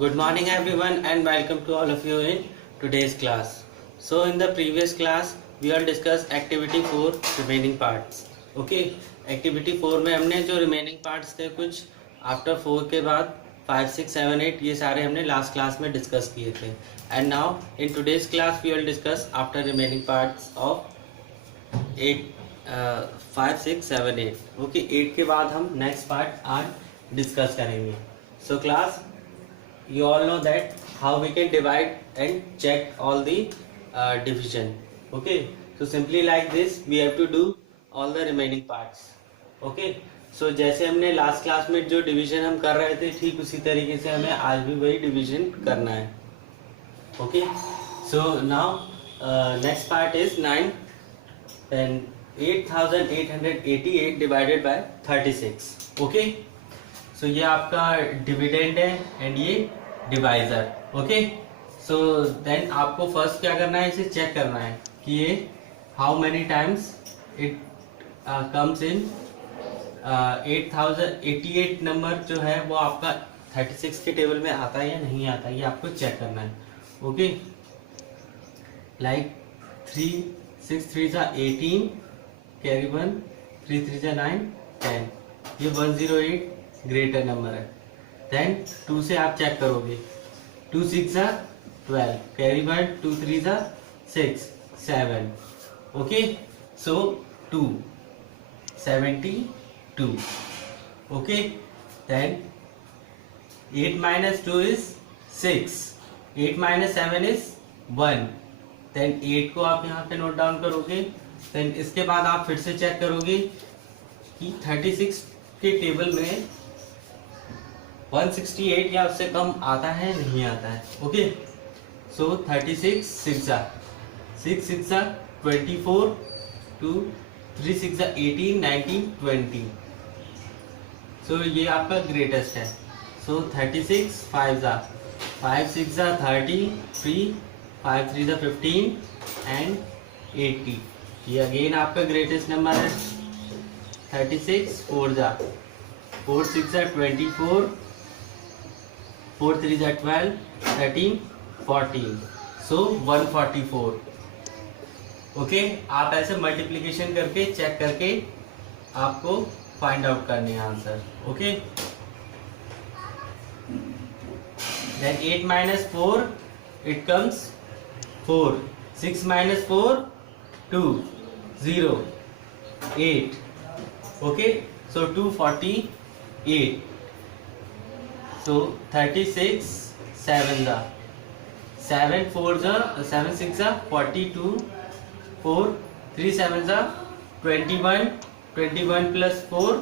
Good morning everyone and welcome to all of you in today's class. So in the previous class we all discussed activity 4 remaining parts. Okay, activity 4 में हमने जो remaining parts थे कुछ after 4 के बाद 5, 6, 7, 8 ये सारे हमने last class में discuss किए थे. And now in today's class we will discuss after remaining parts of 8, 5, 6, 7, 8. Okay, 8 के बाद हम next part आज discuss करेंगे. So class, you all know that how we can divide and check all the division. Okay, so simply like this we have to do all the remaining parts. Okay, so जैसे हमने last class में जो division हम कर रहे थे ठीक उसी तरीके से हमें आज भी वही डिवीजन करना है. Okay, so now next part is 9 and 8888 divided by 36. Okay, so ये आपका डिविडेंड है एंड ये डिवाइजर. ओके, सो देन आपको फर्स्ट क्या करना है, इसे चेक करना है कि ये how many times it comes in 8088 number जो है वो आपका 36 के टेबल में आता है या नहीं आता है, ये आपको चेक करना है. ओके, लाइक 3 6 3 18 कैरी 1 3 3 9 10, ये 108 ग्रेटर नंबर है. देन 2 से आप चेक करोगे, 2 6 12 carry 1 2 3 6 7. Okay, so 2 72. Okay, then 8 minus 2 is 6, 8 minus 7 is 1. Then 8 को आप यहाँ पे नोट डाउन करोगे. देन इसके बाद आप फिर से चेक करोगे कि 36 के टेबल में 168 या उससे कम आता है नहीं आता है. ओके, सो 36 6 6 6 24 2 3 6 18 19 20. सो ये आपका ग्रेटेस्ट है. सो 36 5 5 6 30 3 5 3 15 एंड 80. ये अगेन आपका ग्रेटेस्ट नंबर है. 36 4 4 6 24 4 3 12 13 14. सो 144. ओके, आप ऐसे मल्टीप्लिकेशन करके चेक करके आपको फाइंड आउट करने हैं answer. Okay, then 8 minus 4 it comes 4, 6 minus 4 2 0 8. okay, so 248. so 36 7 7 4 7 6 42 4 3 7 21 21 plus 4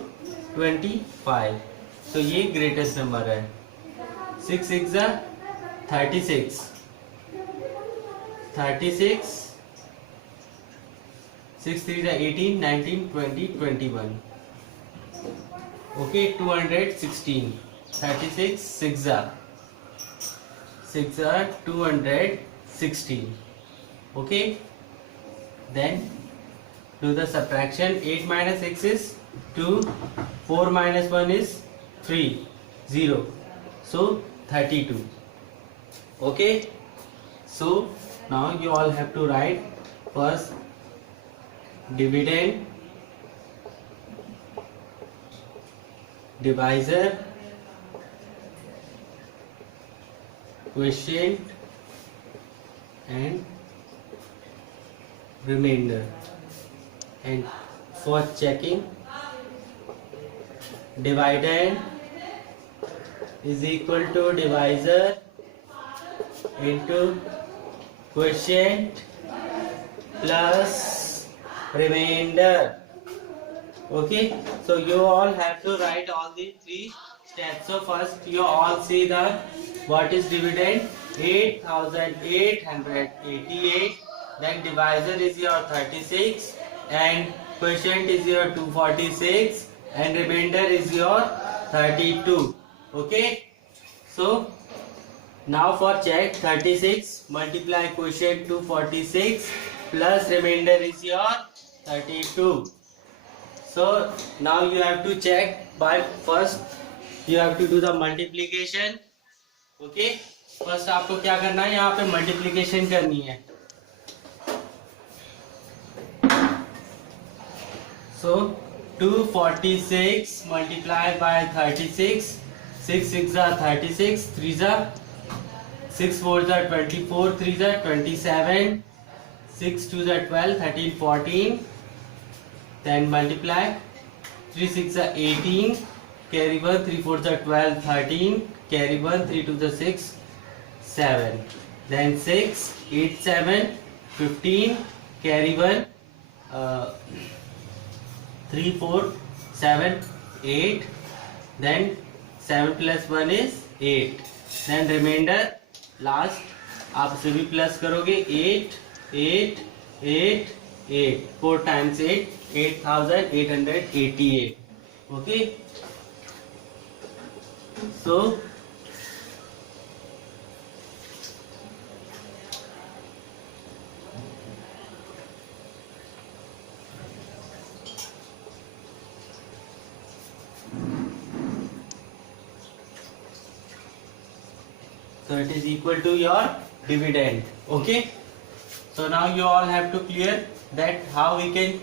25. so ये ग्रेटेस्ट नंबर है. 6 6 36 36 6 3 18 19 20 21. okay, 216. 36 6 6 216. okay, then do the subtraction. 8 minus 6 is 2, 4 minus 1 is 3 0, so 32. okay, so now you all have to write first dividend, divisor, quotient and remainder. And for checking, dividend is equal to divisor into quotient plus remainder. okay, so you all have to write all the three steps. so first you all see the what is dividend, 8888. then divisor is your 36 and quotient is your 246 and remainder is your 32. okay, so now for check, 36 multiply quotient 246 plus remainder is your 32. so now you have to check by first you have to do the multiplication. Okay, first आपको क्या करना है, यहाँ पे multiplication करनी है। सो 246 multiply by 36, 6 6 जा 36, 3 जा 6 4 जा 24, 3 जा 27, 6 2 जा 12, 13 14, then multiply 3 6 जा 18, carry 1, 3 4 जा 12, 13, carry 1, 3 2 जा 6 7, then 6 8 7 15, carry 1, 3 4 7 8, then 7 plus 1 is 8, then remainder last आप सभी प्लस करोगे 8 8 8 8, 4 times 8 8888, okay, so it is equal to your dividend. Okay, so now you all have to clear that how we can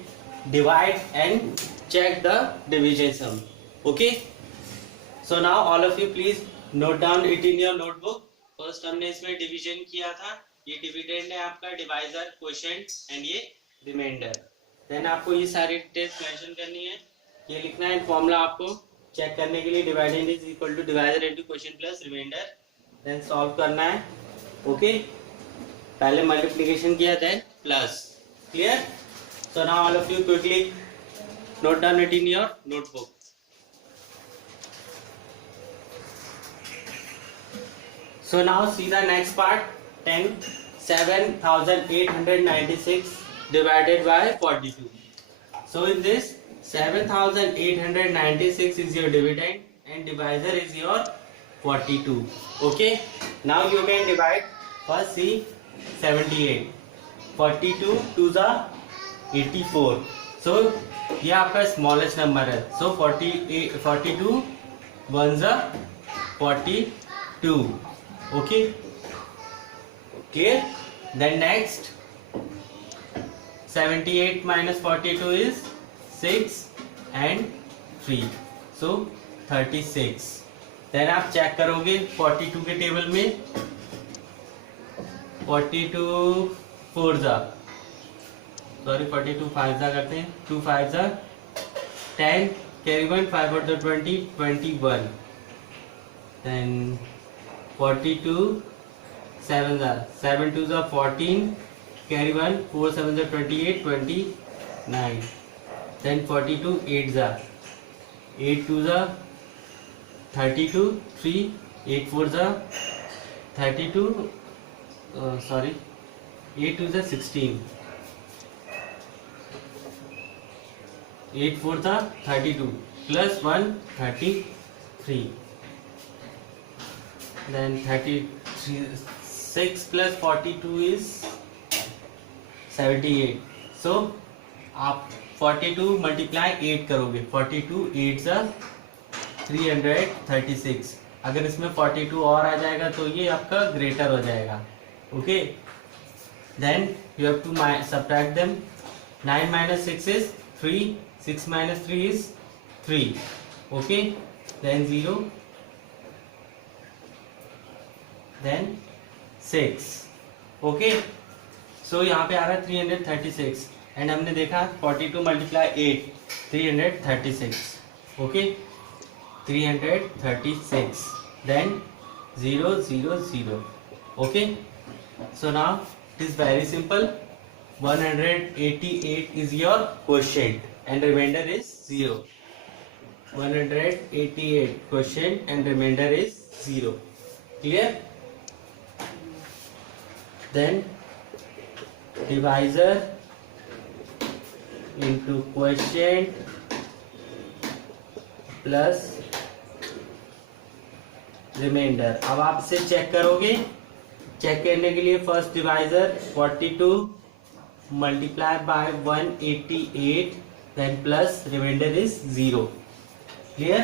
divide and check the division sum. Okay, so now all of you please note down it in your notebook. First हमने इसमें division किया था, ये dividend है आपका, divisor, quotient and ये reminder. Then आपको ये सारी डिटेल्स मेंशन करनी है, ये लिखना है फॉर्मूला आपको चेक करने के लिए, dividend is equal to divisor into quotient plus remainder, then solve करना है। ओके, पहले मल्टीप्लिकेशन किया then plus, clear? So now all of you quickly note down it in your notebook. So now see the next part, 7896 divided by 42. So in this 7896 is your dividend and divisor is your 42. Okay, now you can divide. First see 78, 42 to the 84. So ये आपका smallest number है, so 42 1 जा 42. Okay, clear? Then next 78 minus 42 is 6 and 3, so 36. Then आप check करोगे 42 के table में, 42 4 जा, sorry 42 5 जा करते हैं, 2 5 जा 10, carry 1, 5 4 जा 20, 21, then 42 7 जा 7 2 जा 14, carry 1, 4 7 जा 28, 29, then 42 8 जा 8 2 जा 32, 3 8 4 जा 32, sorry 8 2 जा 16, 8 4 जा 32 plus 1 33, then 36 plus 42 is 78. So आप 42 मल्टीप्लाई 8 करोगे, 42 8 जा 336, अगर इसमें 42 और आ जाएगा तो ये आपका ग्रेटर हो जाएगा। Okay, then you have to subtract them, 9 minus 6 is 3, 6 minus 3 is 3. Okay, then 0, then 6. Okay, so यहाँ पे आ रहा है 336 एंड हमने देखा 42 multiply 8 336. Okay, 336, then 0 0 0. Okay, so now it is very simple, 188 is your quotient and remainder is 0. 188 quotient and remainder is 0. Clear? Then divisor into quotient plus remainder. अब आप इसे check करोगे, चेक करने के लिए first divisor 42 multiply by 188, then plus remainder is 0. Clear?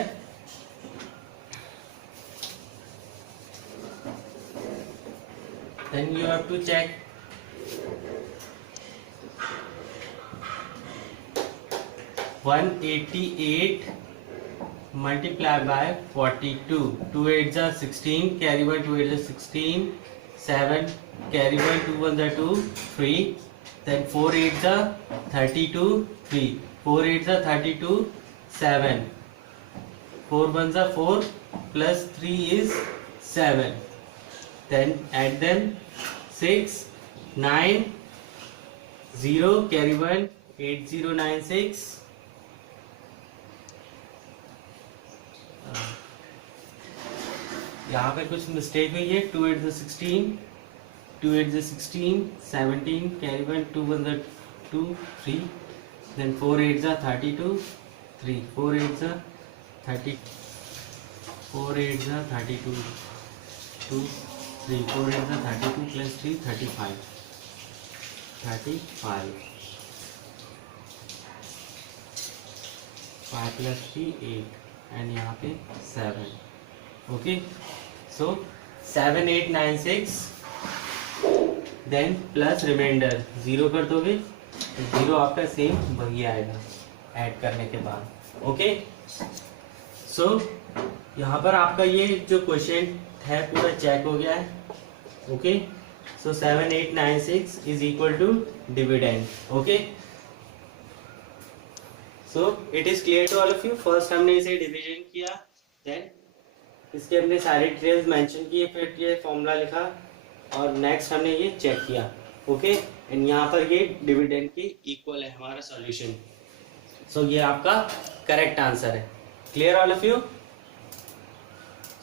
then you have to check 188 multiplied by 42. 2 8s are 16, carry by 2 8s are 16, 7 carry by 2 1s are 2, 3, then 4 8s are 32, 3, 4 8s are 32, 7, 4 1s are 4, plus 3 is 7, then add them 6, 9, 0 carry 1, 8096, यहाँ पे कुछ mistake हुई है. 2 8 16, 2 8 16, 17 carry 1, 2 1 2, 3, then 4 8 32, 3, 4 8 30, 4 8 32, 2, 3, 4 8 32 plus 3 35, 5 plus 3 8 and यहाँ पे 7. Okay, so 7896 then plus reminder 0 कर दोगे तो 0 आपका सेम वही आएगा ऐड करने के बाद. ओके, सो यहाँ पर आपका ये जो क्वेश्चन है पूरा चेक हो गया है. Okay, so 7896 is equal to dividend. Okay, so it is clear to all of you. First हमने इसे डिवीजन किया, देन इसके हमने सारे डिटेल्स मेंशन किए, फिर ये फॉर्मूला लिखा और नेक्स्ट हमने ये चेक किया. ओके, एंड यहाँ पर ये डिविडेंड के इक्वल है हमारा सॉल्यूशन. सो ये आपका करेक्ट आंसर है. Clear all of you?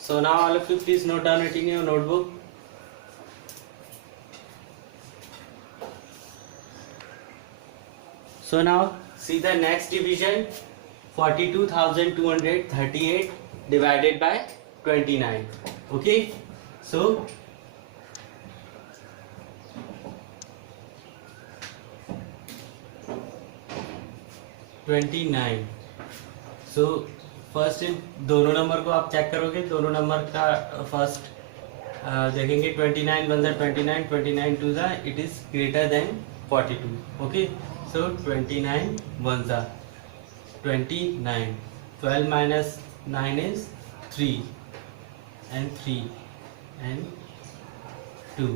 So now all of you please note down it in your notebook. So now see the next division. 42,238 divided by 29. Okay, so 29. So first दोनों number को आप check करोगे. दोनों number का first देखेंगे. 29 1 29, 29 2 it is greater than 42. Okay, so 29 1 29, 12 minus 9 is 3 and 3 and 2.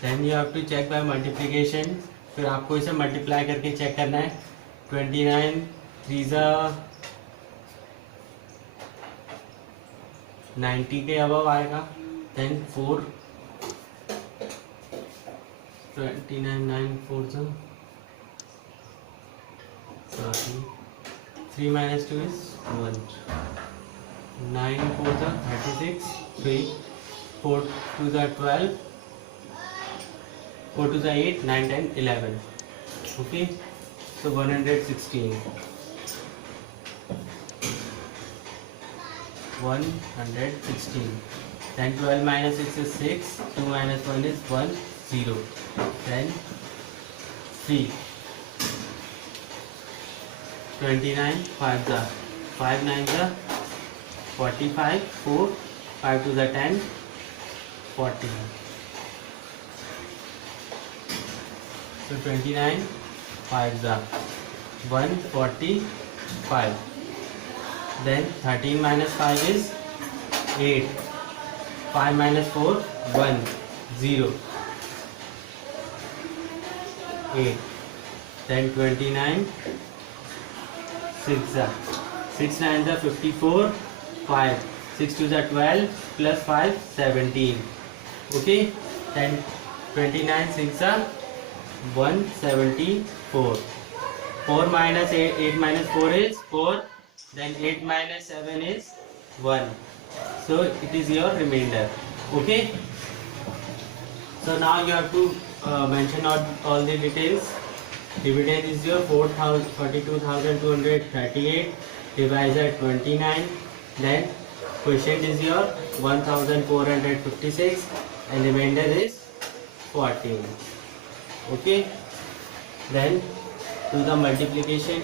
Then you have to check by multiplication. फिर आपको इसे मल्टीप्लाई करके चेक करना है. 29 3 90 के अबव आएगा. Then 4 29 9 4 sorry 3 minus 2 is 1. 9 4 36, 3 4 2 12, 4 2 8, 9 10 11. Okay, so 116. 116. Then 12 minus 6 is 6, 2 minus 1 is 1 0. Then 3. 29 5 5 9 45, 4 5 to the 10 40. So 29 5 145. Then 13 minus 5 is 8. 5 minus 4 1 0 8. Then 29 6 6 9 54, 5 6 2 12 plus 5 17. Okay, then 29 6 174. 4 minus 8, 8 minus 4 is 4. Then 8 minus 7 is 1. So it is your remainder. Okay, so now you have to mention all the details. Dividend is your 42,238 divisor 29. Then quotient is your 1,456 and remainder is 14. Okay, then do the multiplication.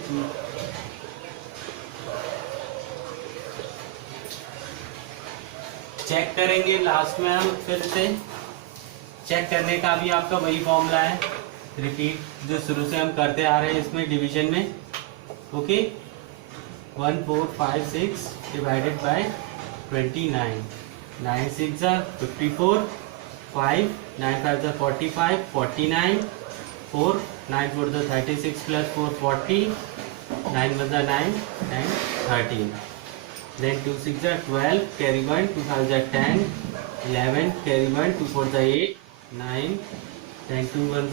Check करेंगे last में हम फिर से check करने का भी आपका वही फॉर्मूला है, रिपीट जो शुरू से हम करते आ रहे हैं इसमें डिवीजन में। Okay, 1456 divided by 29, 9 6 54, 5 9 5 45, 49, 4 9 4 36 plus 4 40, 9 1 9 and 13. Then 2 6 12, carry 1, 2 5 10, 11, carry 1, 2 4 8, 9, then 2 1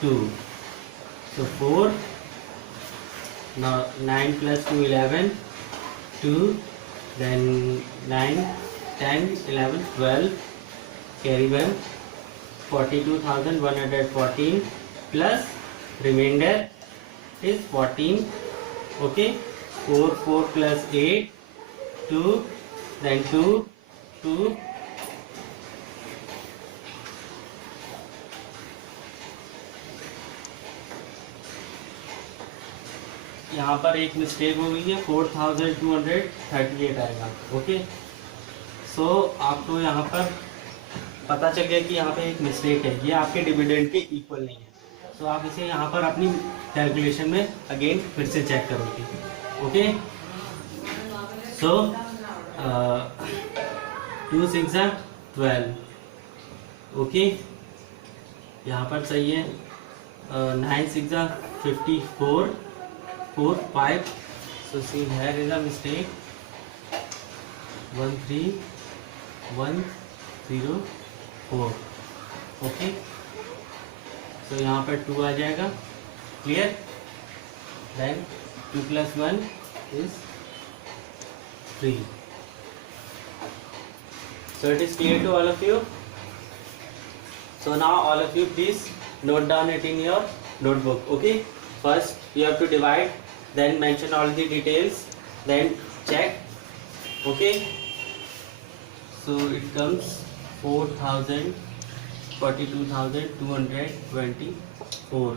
2. So 4, now 9 plus 2 11, 2, then 9, 10, 11, 12, carry 1, 42,114 plus remainder is 14. Okay, 4 4 plus 8, 2, then 2 2, यहाँ पर एक मिस्टेक हो गई है, 4238 आएगा। ओके, सो आपको यहाँ पर पता चल गया कि यहाँ पे एक मिस्टेक है, ये आपके डिविडेंड के इक्वल नहीं है। तो आप इसे यहाँ पर अपनी कैलकुलेशन में अगेन फिर से चेक करोगे। ओके, सो 2 6 12, ओके, यहाँ पर सही है। 9 6 54, 4 5, so see here is a mistake, 1 3 1 0 4, okay, तो यहाँ पर 2 आ जाएगा। Clear? Then 2 plus 1 is 3. So it is clear to all of you. So now all of you please note down it in your notebook. Okay, first you have to divide, then mention all the details, then check. Okay, so it comes 42,224,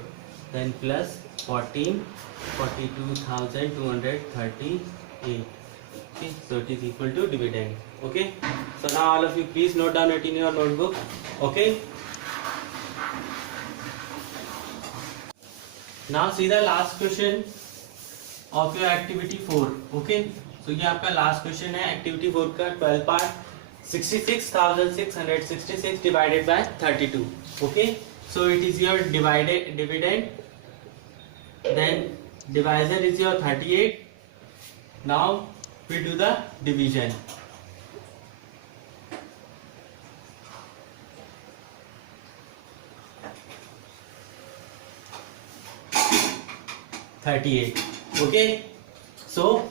then plus 14, 42,238. Okay, so it is equal to dividend. Okay, so now all of you please note down it in your notebook. Okay, now see the last question of your activity 4. Okay, so ये आपका last question है activity 4 का 12 part, 66,666 divided by 32. Okay, so it is your dividend, then divisor is your 38. Now we do the division. Okay, so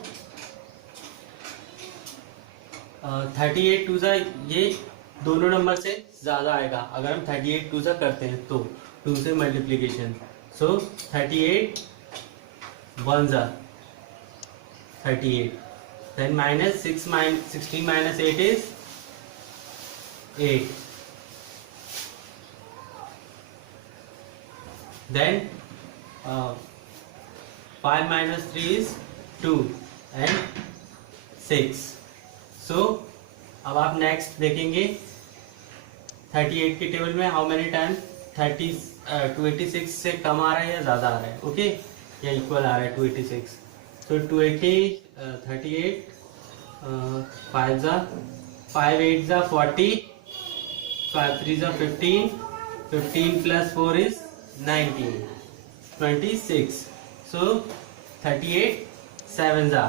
38 to सा ये दोनों number से ज़्यादा आएगा अगर हम 38 टू सा करते हैं तो 2 से मल्टीप्लिकेशन। सो 38 1 ज़ा 38, then minus 16 minus 8 is 8, then 5 minus 3 is 2 and 6. So अब आप नेक्स्ट देखेंगे 38 के टेबल में हाउ मेनी टाइम 286 से कम आ रहा है या ज़्यादा आ रहा है, ओके, या इक्वल आ रहा है 286। तो 280 38 5 ज़ा 5 8 ज़ा 40, 5 3 ज़ा 15, 15 plus 4 is 19, 26. So 38 7 ज़ा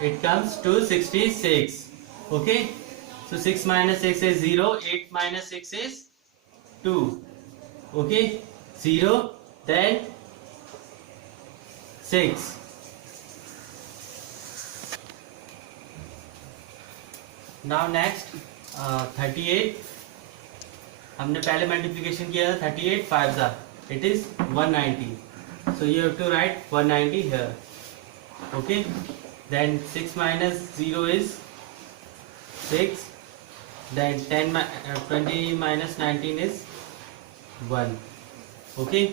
it comes to 66. Okay, so 6 minus 6 is 0, 8 minus 6 is 2. Okay, 0, then 6. Now next 38 हमने पहले मल्टीप्लिकेशन किया था 38 5 ज़ा it is 190. So you have to write 190 here. Okay, then 6 minus 0 is 6, then 20 minus 19 is 1. Okay,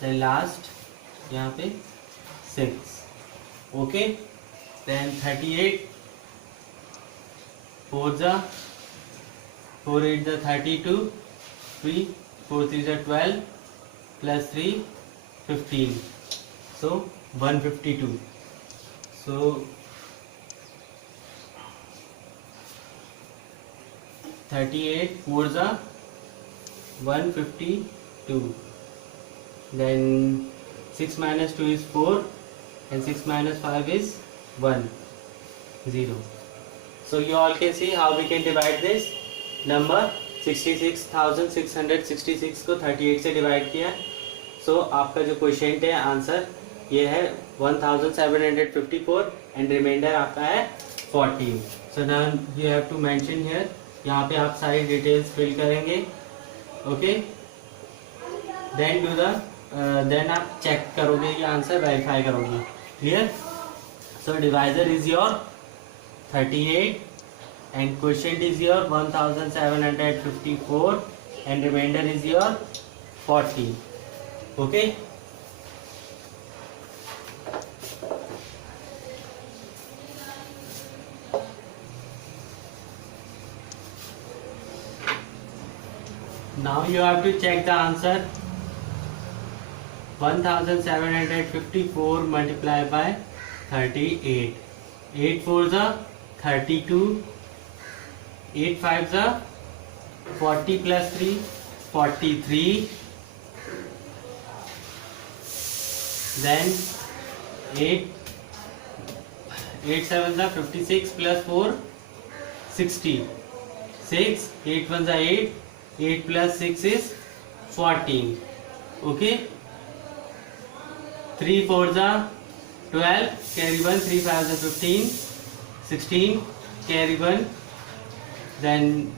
then last यहाँ पे 6. Okay, then 38 4 ज़ा 4 8 ज़ा 32, 3 4 3 12 plus 3 15, so 152. So 38 4 are 152. Then 6 minus 2 is 4 and 6 minus 5 is 1 0. So you all can see how we can divide this number. 66,666 को 38 से divide किया. सो आपका जो question है आंसर ये है 1754 एंड रिमाइंडर आपका है 14. So now you have to mention here. यहाँ पे आप सारी डिटेल्स फिल करेंगे. Okay, then do the then आप चेक करोगे ये आंसर, वेरीफाई करोगे. Clear? So divisor is your 38 and quotient is your 1754 and remainder is your 40. Okay, now you have to check the answer. 1754 multiplied by 38. 8 4s are 32. 8 5s are 40 plus 3 43. Then 8 7s are 56 plus 4 60. 6 8 1s are 8. 8 plus 6 is 14. Okay, 3 4s are 12, carry 1. 3 5s are 15. 16, carry 1. Then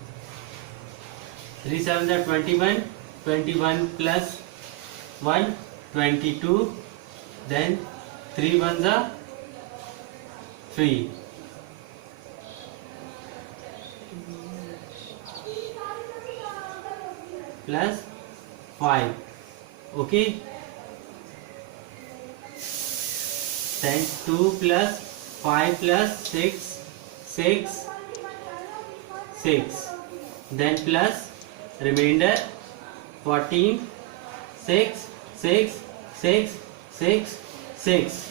3 7s are 21. 21 plus 1 22. Then 3 1s are 3. Plus 5. Okay, then 2 plus 5 plus 6 6 6. Then plus remainder 14 6 6 6 6 6.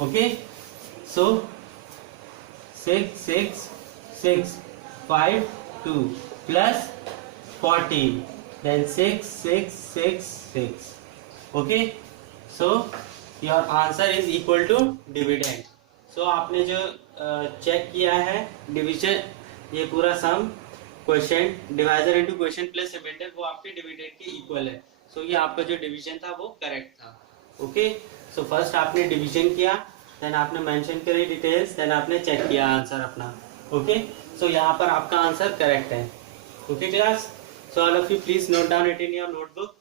Okay, so 6 6 6 5 2 plus 14, then 6 6 6 6. Okay, so your answer is equal to dividend. So आपने जो check किया है division, ये पूरा sum question divisor into question plus remainder वो आपके dividend के equal है. सो ये आपका जो डिवीजन था वो करेक्ट था. ओके, सो फर्स्ट आपने डिवीजन किया, देन आपने मेंशन करी डिटेल्स, देन आपने चेक किया आंसर अपना. ओके, सो यहाँ पर आपका आंसर करेक्ट है. Okay class, so all of you please note down it in your notebook.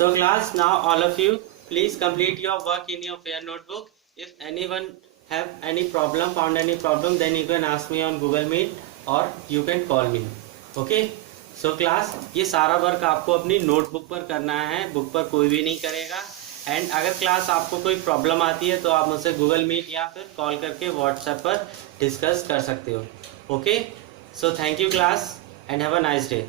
So class, now all of you please complete your work in your fair notebook. If anyone have any problem, found any problem, then you can ask me on Google Meet or you can call me. Okay, so class, ये सारा work आपको अपनी notebook पर करना है, book पर कोई भी नहीं करेगा. एंड अगर क्लास आपको कोई प्रॉब्लम आती है तो आप मुझसे गूगल मीट या फिर कॉल करके व्हाट्सएप पर डिस्कस कर सकते हो. Okay, so thank you class and have a nice day.